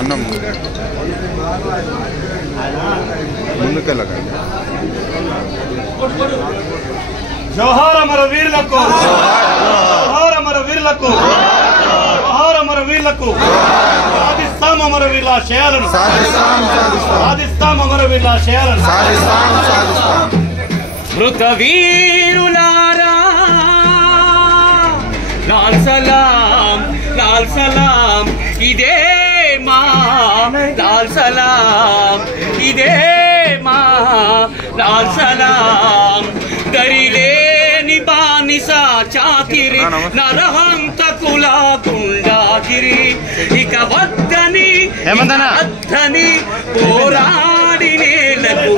అన్నం ముందుకెళ్ళగా జోహార్ అమర వీరులకు, జోహార్ అమర వీరులకు, జోహార్ అమర వీరులకు. సాధిస్తాం అమర వీరుల ఆశయాలను, సాధిస్తాం అమర వీరుల ఆశయాలను. మృత వీరులారా లాల్ సలాం, లాల్ సలాం, ఇదే మా లాల్ సలాం, ఇదే మా లాల్ సలాం. దరిలేని బానిస చాకిరి నరహంతకుల గుండాగిరి ఇక వద్దని పోరాడి నేలకు